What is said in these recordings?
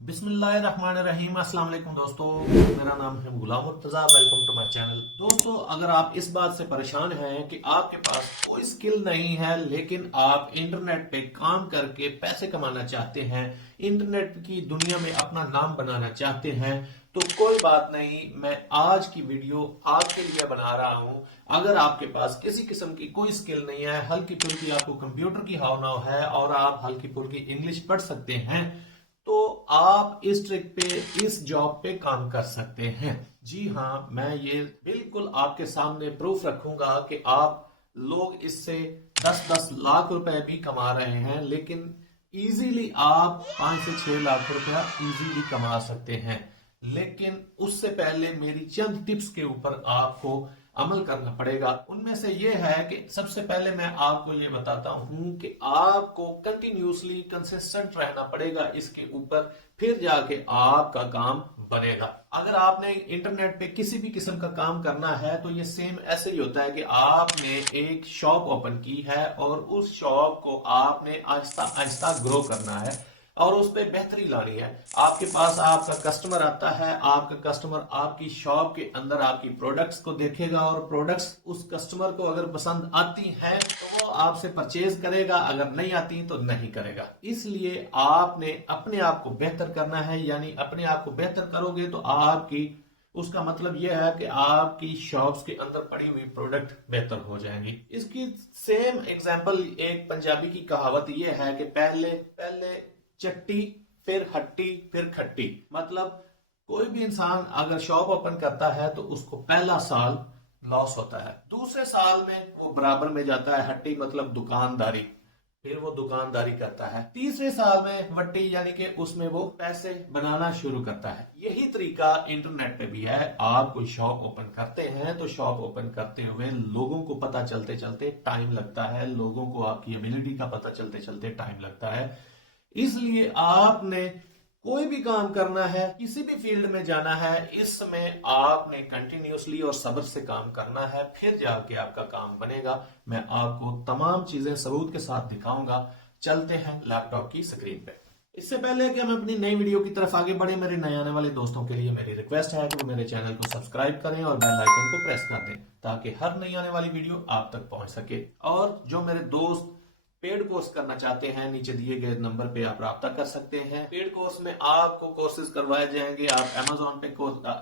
बिस्मिल्लाहिर्रहमानिर्रहीम। अस्सलाम वालेकुम दोस्तों, मेरा नाम है Ghulam Murtaza. Welcome to my channel. दोस्तों, अगर आप इस बात से परेशान हैं कि आपके पास कोई स्किल नहीं है लेकिन आप इंटरनेट पे काम करके पैसे कमाना चाहते हैं, इंटरनेट की दुनिया में अपना नाम बनाना चाहते हैं, तो कोई बात नहीं, मैं आज की वीडियो आपके लिए बना रहा हूं। अगर आपके पास किसी किस्म की कोई स्किल नहीं है, हल्की फुल्की आपको कंप्यूटर की हाव है और आप हल्की फुल्की इंग्लिश पढ़ सकते हैं, तो आप इस ट्रिक पे, इस जॉब पे काम कर सकते हैं। जी हाँ, मैं ये बिल्कुल आपके सामने प्रूफ रखूंगा कि आप लोग इससे 10-10 लाख रुपए भी कमा रहे हैं, लेकिन इजीली आप 5 से 6 लाख रुपया इजीली कमा सकते हैं। लेकिन उससे पहले मेरी चंद टिप्स के ऊपर आपको अमल करना पड़ेगा। उनमें से यह है कि सबसे पहले मैं आपको ये बताता हूं कि आपको कंटिन्यूसली कंसिस्टेंट रहना पड़ेगा इसके ऊपर, फिर जाके आपका काम बनेगा। अगर आपने इंटरनेट पे किसी भी किस्म का काम करना है तो ये सेम ऐसे ही होता है कि आपने एक शॉप ओपन की है और उस शॉप को आपने आहिस्ता आहिस्ता ग्रो करना है और उस पर बेहतरी लानी है। आपके पास आपका कस्टमर आता है, आपका कस्टमर आपकी शॉप के अंदर आपकी प्रोडक्ट्स को देखेगा और प्रोडक्ट्स उस कस्टमर को अगर पसंद आती हैं तो वो आपसे परचेज करेगा, अगर नहीं आती तो नहीं करेगा। इसलिए आपने अपने आप को बेहतर करना है, यानी अपने आप को बेहतर करोगे तो आपकी, उसका मतलब यह है कि आपकी शॉप्स के अंदर पड़ी हुई प्रोडक्ट बेहतर हो जाएंगी। इसकी सेम एग्जांपल एक पंजाबी की कहावत यह है कि पहले पहले चट्टी, फिर हट्टी, फिर खट्टी। मतलब कोई भी इंसान अगर शॉप ओपन करता है तो उसको पहला साल लॉस होता है, दूसरे साल में वो बराबर में जाता है, हट्टी मतलब दुकानदारी, फिर वो दुकानदारी करता है, तीसरे साल में वट्टी यानी कि उसमें वो पैसे बनाना शुरू करता है। यही तरीका इंटरनेट पे भी है। आप कोई शॉप ओपन करते हैं तो शॉप ओपन करते हुए लोगों को पता चलते चलते टाइम लगता है, लोगों को आपकी एबिलिटी का पता चलते चलते टाइम लगता है। इसलिए आपने कोई भी काम करना है, किसी भी फील्ड में जाना है, इस समय आपने कंटिन्यूसली और सब्र से काम करना है, फिर जाके आपका काम बनेगा। मैं आपको तमाम चीजें सबूत के साथ दिखाऊंगा। चलते हैं लैपटॉप की स्क्रीन पे। इससे पहले कि हम अपनी नई वीडियो की तरफ आगे बढ़े, मेरे नए आने वाले दोस्तों के लिए मेरी रिक्वेस्ट है कि वो मेरे चैनल को सब्सक्राइब करें और बेल आइकन को प्रेस कर दें ताकि हर नई आने वाली वीडियो आप तक पहुंच सके। और जो मेरे दोस्त पेड कोर्स करना चाहते हैं, नीचे दिए गए नंबर पे आप राब्ता कर सकते हैं। पेड कोर्स में आपको कोर्सेज करवाए जाएंगे। आप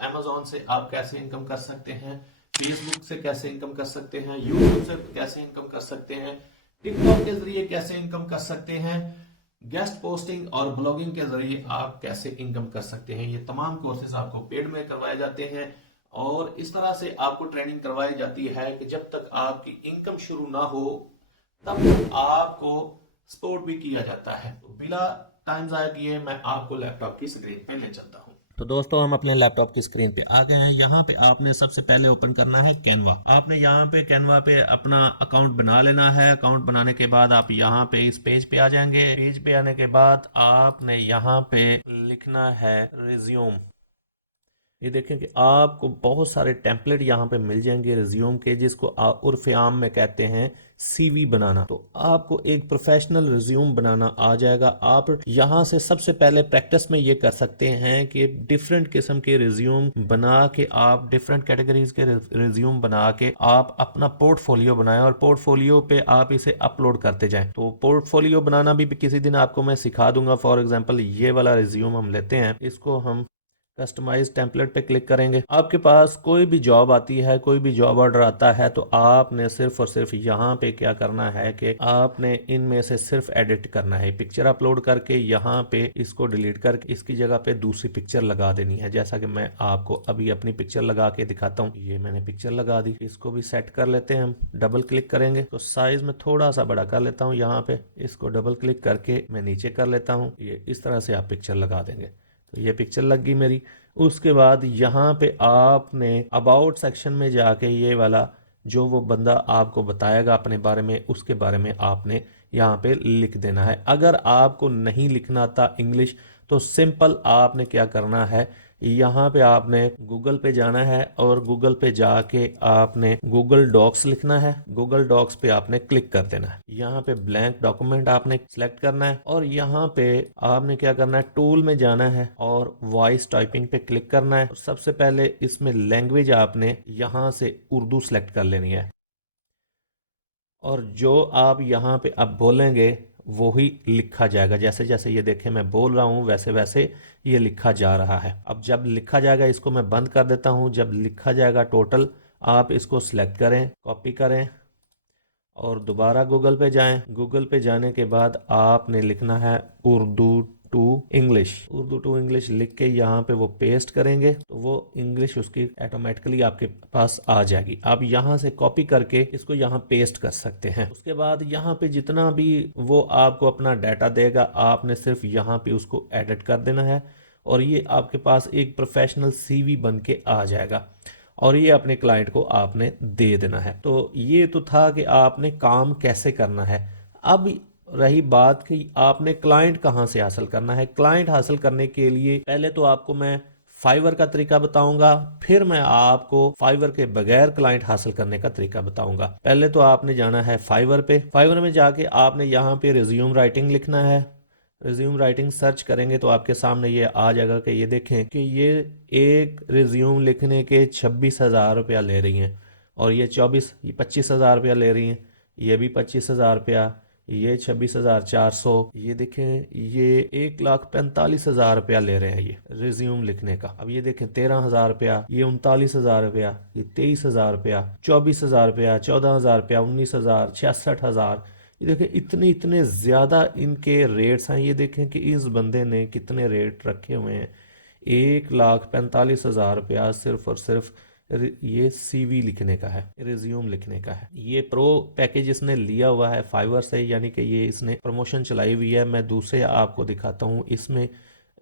अमेजोन से आप कैसे इनकम कर सकते हैं, फेसबुक से कैसे इनकम कर सकते हैं, यूट्यूब से कैसे इनकम कर सकते हैं, टिकटॉक के जरिए कैसे इनकम कर सकते हैं, गेस्ट पोस्टिंग और ब्लॉगिंग के जरिए आप कैसे इनकम कर सकते हैं। ये तमाम कोर्सेज आपको पेड में करवाए जाते हैं और इस तरह से आपको ट्रेनिंग करवाई जाती है कि जब तक आपकी इनकम शुरू ना हो तब तक आपको सपोर्ट भी किया जाता है। तो बिना टाइम जाया किए मैं आपको लैपटॉप की स्क्रीन पे ले चलता हूँ। तो दोस्तों, हम अपने लैपटॉप की स्क्रीन पे आ गए हैं। यहाँ पे आपने सबसे पहले ओपन करना है कैनवा। आपने यहाँ पे कैनवा पे अपना अकाउंट बना लेना है। अकाउंट बनाने के बाद आप यहाँ पे इस पेज पे आ जाएंगे। पेज पे आने के बाद आपने यहाँ पे लिखना है रिज्यूम। ये देखें कि आपको बहुत सारे टेम्पलेट यहाँ पे मिल जाएंगे रिज्यूम के, जिसको उर्फ आम में कहते हैं सीवी बनाना। तो आपको एक प्रोफेशनल रिज्यूम बनाना आ जाएगा। आप यहाँ से सबसे पहले प्रैक्टिस में ये कर सकते हैं कि डिफरेंट किस्म के रिज्यूम बना के, आप डिफरेंट कैटेगरीज के रिज्यूम बना के आप अपना पोर्टफोलियो बनाएं और पोर्टफोलियो पे आप इसे अपलोड करते जाएं। तो पोर्टफोलियो बनाना भी किसी दिन आपको मैं सिखा दूंगा। फॉर एग्जाम्पल ये वाला रिज्यूम हम लेते हैं, इसको हम कस्टमाइज टेम्पलेट पे क्लिक करेंगे। आपके पास कोई भी जॉब आती है, कोई भी जॉब ऑर्डर आता है, तो आपने सिर्फ और सिर्फ यहाँ पे क्या करना है कि आपने इनमें से सिर्फ एडिट करना है। पिक्चर अपलोड करके यहाँ पे इसको डिलीट करके इसकी जगह पे दूसरी पिक्चर लगा देनी है। जैसा कि मैं आपको अभी अपनी पिक्चर लगा के दिखाता हूँ। ये मैंने पिक्चर लगा दी। इसको भी सेट कर लेते हैं हम। डबल क्लिक करेंगे तो साइज में थोड़ा सा बड़ा कर लेता हूँ। यहाँ पे इसको डबल क्लिक करके मैं नीचे कर लेता हूँ। ये इस तरह से आप पिक्चर लगा देंगे। तो ये पिक्चर लग गई मेरी। उसके बाद यहाँ पे आपने अबाउट सेक्शन में जाके ये वाला जो वो बंदा आपको बताएगा अपने बारे में, उसके बारे में आपने यहाँ पे लिख देना है। अगर आपको नहीं लिखना आता इंग्लिश तो सिंपल आपने क्या करना है यहाँ पे आपने गूगल पे जाना है और गूगल पे जाके आपने गूगल डॉक्स लिखना है। गूगल डॉक्स पे आपने क्लिक कर देना है। यहाँ पे ब्लैंक डॉक्यूमेंट आपने सिलेक्ट करना है और यहाँ पे आपने क्या करना है, टूल में जाना है और वॉइस टाइपिंग पे क्लिक करना है। सबसे पहले इसमें लैंग्वेज आपने यहाँ से उर्दू सेलेक्ट कर लेनी है और जो आप यहाँ पे अब बोलेंगे वो ही लिखा जाएगा। जैसे जैसे ये देखें मैं बोल रहा हूँ वैसे वैसे ये लिखा जा रहा है। अब जब लिखा जाएगा इसको मैं बंद कर देता हूँ। जब लिखा जाएगा टोटल, आप इसको सिलेक्ट करें, कॉपी करें और दोबारा गूगल पे जाएं। गूगल पे जाने के बाद आपने लिखना है Urdu to English. Urdu to English लिख के यहाँ पे वो पेस्ट करेंगे तो वो इंग्लिश उसकी ऑटोमेटिकली आपके पास आ जाएगी। आप यहाँ से कॉपी करके इसको यहाँ पेस्ट कर सकते हैं। उसके बाद यहाँ पे जितना भी वो आपको अपना डाटा देगा आपने सिर्फ यहाँ पे उसको एडिट कर देना है और ये आपके पास एक प्रोफेशनल सीवी बन के आ जाएगा और ये अपने क्लाइंट को आपने दे देना है। तो ये तो था कि आपने काम कैसे करना है। अब रही बात कि आपने क्लाइंट कहाँ से हासिल करना है। क्लाइंट हासिल करने के लिए पहले तो आपको मैं फाइवर का तरीका बताऊंगा, फिर मैं आपको फाइवर के बगैर क्लाइंट हासिल करने का तरीका बताऊंगा। पहले तो आपने जाना है फाइवर पे। फाइवर में जाके आपने यहाँ पे रिज्यूम राइटिंग लिखना है। रिज्यूम राइटिंग सर्च करेंगे तो आपके सामने ये आ जाएगा कि ये देखें कि ये एक रिज्यूम लिखने के 26,000 रुपया ले रही हैं और ये 25,000 रुपया ले रही हैं। ये भी 25,000 रुपया, ये 26,400, ये देखें ये 1,45,000 रुपया ले रहे हैं ये रिज्यूम लिखने का। अब ये देखें 13,000 रुपया, ये 39,000 रुपया, ये 23,000 रुपया, 24,000 रुपया, 14,000 रुपया, 19,000, 66,000। ये देखें इतने इतने ज़्यादा इनके रेट्स हैं। ये देखें कि इस बंदे ने कितने रेट रखे हुए हैं। 1,45,000 रुपया सिर्फ और सिर्फ ये सीवी लिखने का है, रिज्यूम लिखने का है। ये प्रो पैकेज इसने लिया हुआ है फाइवर से, यानी कि ये इसने प्रमोशन चलाई हुई है। मैं दूसरे आपको दिखाता हूँ। इसमें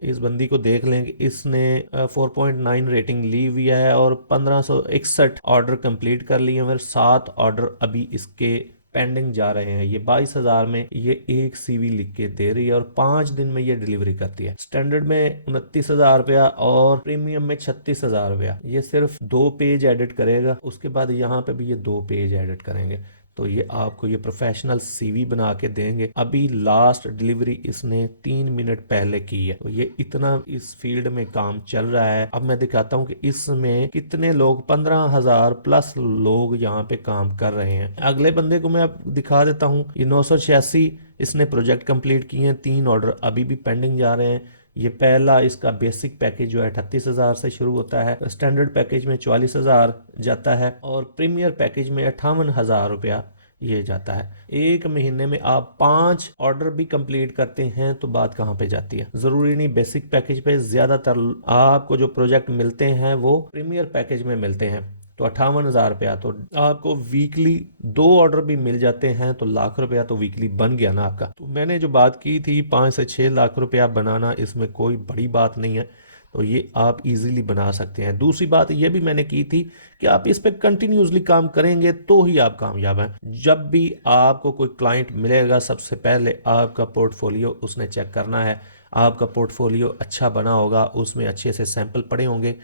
इस बंदी को देख लें कि इसने 4.9 रेटिंग ली हुई है और 1561 ऑर्डर कंप्लीट कर लिए हैं। 7 ऑर्डर अभी इसके पेंडिंग जा रहे हैं। ये 22,000 में ये एक सीवी लिख के दे रही है और 5 दिन में ये डिलीवरी करती है। स्टैंडर्ड में 29,000 रुपया और प्रीमियम में 36,000 रुपया। ये सिर्फ 2 पेज एडिट करेगा, उसके बाद यहाँ पे भी ये 2 पेज एडिट करेंगे तो ये आपको ये प्रोफेशनल सीवी बना के देंगे। अभी लास्ट डिलीवरी इसने 3 मिनट पहले की है। तो ये इतना इस फील्ड में काम चल रहा है। अब मैं दिखाता हूँ कि इसमें कितने लोग, 15,000 प्लस लोग यहाँ पे काम कर रहे हैं। अगले बंदे को मैं अब दिखा देता हूँ। ये 986 इसने प्रोजेक्ट कंप्लीट किए हैं। 3 ऑर्डर अभी भी पेंडिंग जा रहे हैं। ये पहला इसका बेसिक पैकेज जो है 38,000 से शुरू होता है, स्टैंडर्ड पैकेज में 44,000 जाता है और प्रीमियर पैकेज में 58,000 रुपया ये जाता है। एक महीने में आप 5 ऑर्डर भी कंप्लीट करते हैं तो बात कहाँ पे जाती है। जरूरी नहीं बेसिक पैकेज पे, ज्यादातर आपको जो प्रोजेक्ट मिलते हैं वो प्रीमियर पैकेज में मिलते हैं। तो 58,000 रुपया, तो आपको वीकली 2 ऑर्डर भी मिल जाते हैं तो लाख रुपया तो वीकली बन गया ना आपका। तो मैंने जो बात की थी 5 से 6 लाख रुपया बनाना, इसमें कोई बड़ी बात नहीं है। तो ये आप इजीली बना सकते हैं। दूसरी बात ये भी मैंने की थी कि आप इस पे कंटिन्यूसली काम करेंगे तो ही आप कामयाब हैं। जब भी आपको कोई क्लाइंट मिलेगा सबसे पहले आपका पोर्टफोलियो उसने चेक करना है। आपका पोर्टफोलियो अच्छा बना होगा, उसमें अच्छे से सैंपल पड़े होंगे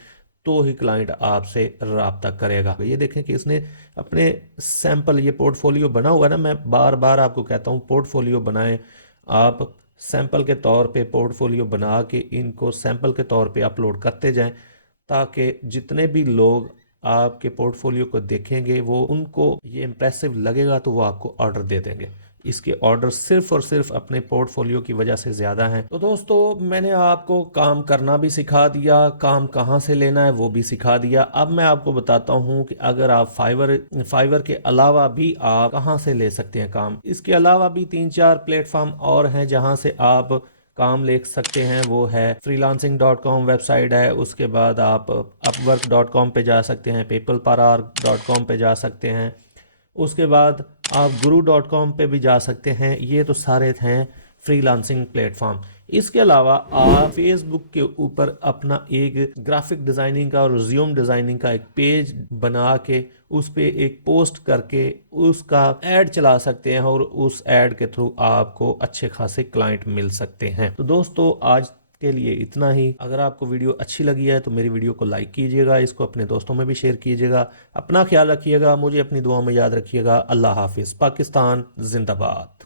तो ही क्लाइंट आपसे राब्ता करेगा। ये देखें कि इसने अपने सैंपल, ये पोर्टफोलियो बना हुआ है ना, मैं बार बार आपको कहता हूँ पोर्टफोलियो बनाएं। आप सैंपल के तौर पे पोर्टफोलियो बना के इनको सैंपल के तौर पे अपलोड करते जाएं ताकि जितने भी लोग आपके पोर्टफोलियो को देखेंगे वो उनको ये इम्प्रेसिव लगेगा तो वो आपको ऑर्डर दे देंगे। इसके ऑर्डर सिर्फ और सिर्फ अपने पोर्टफोलियो की वजह से ज्यादा हैं। तो दोस्तों मैंने आपको काम करना भी सिखा दिया, काम कहाँ से लेना है वो भी सिखा दिया। अब मैं आपको बताता हूँ कि अगर आप फाइवर के अलावा भी आप कहाँ से ले सकते हैं काम। इसके अलावा भी 3-4 प्लेटफॉर्म और हैं जहाँ से आप काम ले सकते हैं। वो है freelancing.com वेबसाइट है, उसके बाद आप upwork.com पे जा सकते हैं, peopleparar.com पे जा सकते हैं, उसके बाद आप guru.com पे भी जा सकते हैं। ये तो सारे हैं फ्रीलांसिंग प्लेटफॉर्म। इसके अलावा आप फेसबुक के ऊपर अपना एक ग्राफिक डिजाइनिंग का और रिज्यूम डिजाइनिंग का एक पेज बना के उस पे एक पोस्ट करके उसका एड चला सकते हैं और उस एड के थ्रू आपको अच्छे खासे क्लाइंट मिल सकते हैं। तो दोस्तों आज के लिए इतना ही। अगर आपको वीडियो अच्छी लगी है तो मेरी वीडियो को लाइक कीजिएगा, इसको अपने दोस्तों में भी शेयर कीजिएगा। अपना ख्याल रखिएगा, मुझे अपनी दुआ में याद रखिएगा। अल्लाह हाफिज़। पाकिस्तान जिंदाबाद।